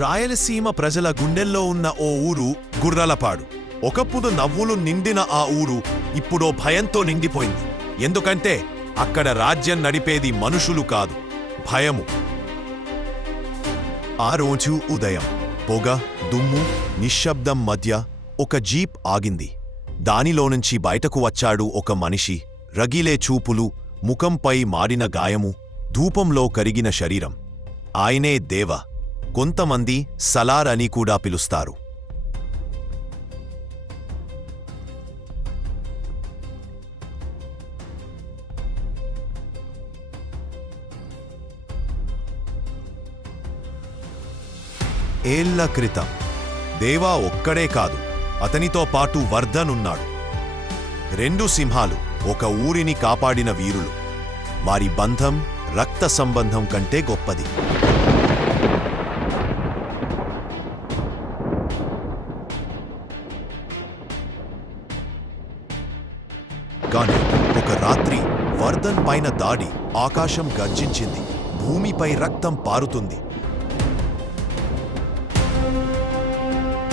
రాయలసీమ ప్రజల గుండెల్లో ఉన్న ఓ ఊరు గుర్రలపాడు. ఒకప్పుడు నవ్వులు నిండిన ఆ ఊరు ఇప్పుడో భయంతో నిండిపోయింది. ఎందుకంటే అక్కడ రాజ్యం నడిపేది మనుషులు కాదు, భయము. ఆ రోజు ఉదయం పొగ, దుమ్ము, నిశ్శబ్దం మధ్య ఒక జీప్ ఆగింది. దానిలోనుంచి బయటకు వచ్చాడు ఒక మనిషి. రగిలే చూపులు, ముఖంపై మాడిన గాయము, ధూపంలో కరిగిన శరీరం. ఆయనే దేవ. కొంతమంది సలార్ అని కూడా పిలుస్తారు. ఏళ్ల క్రితం దేవా ఒక్కడే కాదు, అతనితో పాటు వర్ధన్ ఉన్నాడు. 2 సింహాలు, ఒక ఊరిని కాపాడిన వీరులు. వారి బంధం రక్త సంబంధం కంటే గొప్పది. కాని ఒక రాత్రి వర్ధన్ పైన దాడి, ఆకాశం గర్జించింది, భూమిపై రక్తం పారుతుంది.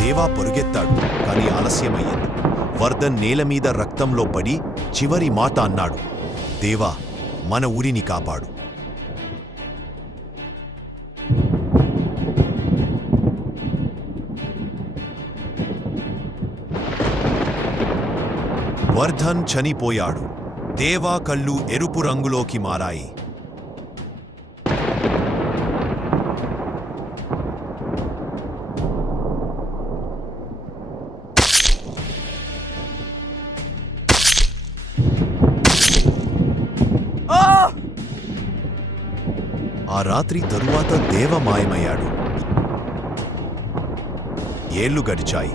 దేవా పరుగెత్తాడు, కాని ఆలస్యమయ్యింది. వర్ధన్ నేలమీద రక్తంలో పడి చివరి మాట అన్నాడు, దేవా, మన ఊరిని కాపాడు. వర్ధన్ చనిపోయాడు. దేవా కళ్ళు ఎరుపు రంగులోకి మారాయి. ఆ రాత్రి తరువాత దేవ మాయమయ్యాడు. ఏళ్లు గడిచాయి.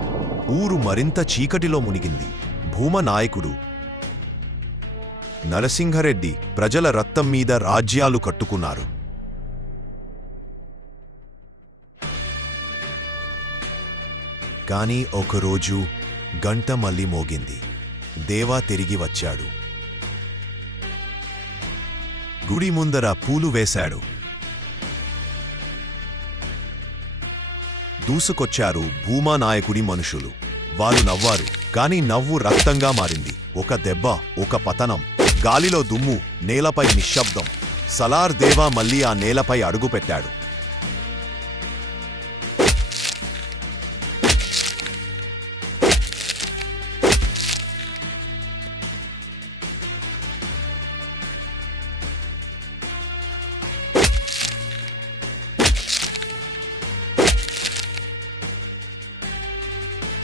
ఊరు మరింత చీకటిలో మునిగింది. భూమనాయకుడు నరసింహరెడ్డి ప్రజల రక్తం మీద రాజ్యాలు కట్టుకున్నారు. కాని ఒకరోజు గంట మళ్ళీ మోగింది. దేవా తిరిగి వచ్చాడు. గుడి ముందర పూలు వేశాడు. దూసుకొచ్చారు భూమానాయకుడి మనుషులు. వారు నవ్వారు, కాని నవ్వు రక్తంగా మారింది. ఒక దెబ్బ, ఒక పతనం, గాలిలో దుమ్ము, నేలపై నిశ్శబ్దం. సలార్ దేవా మళ్ళీ ఆ నేలపై అడుగుపెట్టాడు.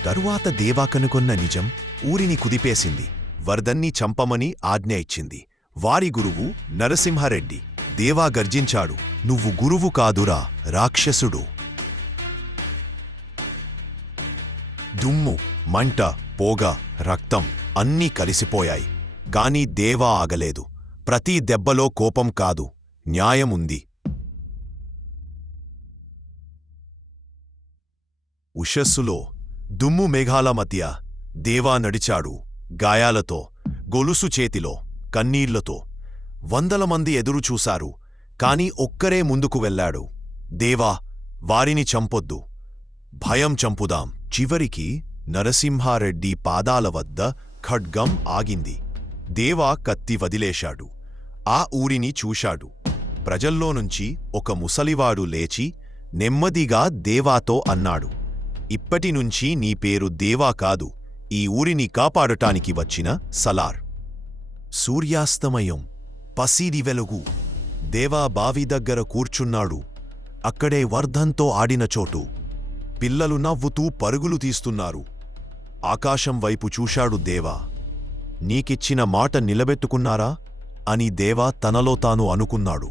తరువాత దేవా కనుకొన్న నిజం ఊరిని కుదిపేసింది. వర్ధన్ని చంపమని ఆజ్ఞ ఇచ్చింది. వారి గురువు నరసింహారెడ్డి. దేవా గర్జించాడు, నువ్వు గురువు కాదురా, రాక్షసుడు. దుమ్ము, మంట, పోగ, రక్తం అన్నీ కలిసిపోయాయి. గాని దేవా ఆగలేదు. ప్రతి దెబ్బలో కోపం కాదు, న్యాయముంది. ఉషస్సులో దుమ్ము మేఘాల మధ్య దేవా నడిచాడు. గాయాలతో, గొలుసు చేతిలో, కన్నీళ్లతో. 100 మంది ఎదురుచూశారు, కాని ఒక్కరే ముందుకు వెళ్లాడు. దేవా, వారిని చంపొద్దు, భయం చంపుదాం. చివరికి నరసింహారెడ్డి పాదాల వద్ద ఖడ్గం ఆగింది. దేవా కత్తి వదిలేశాడు. ఆ ఊరిని చూశాడు. ప్రజల్లోనుంచి ఒక ముసలివాడు లేచి నెమ్మదిగా దేవాతో అన్నాడు, ఇప్పటినుంచి నీ పేరు దేవా కాదు, ఈ ఊరిని కాపాడటానికి వచ్చిన సలార్. సూర్యాస్తమయం, పసిడి వెలుగు. దేవా బావి దగ్గర కూర్చున్నాడు. అక్కడే వర్ధన్తో ఆడిన చోటు. పిల్లలు నవ్వుతూ పరుగులు తీస్తున్నారు. ఆకాశం వైపు చూశాడు దేవా. నీకిచ్చిన మాట నిలబెట్టుకున్నారా అని దేవా తనలో తాను అనుకున్నాడు.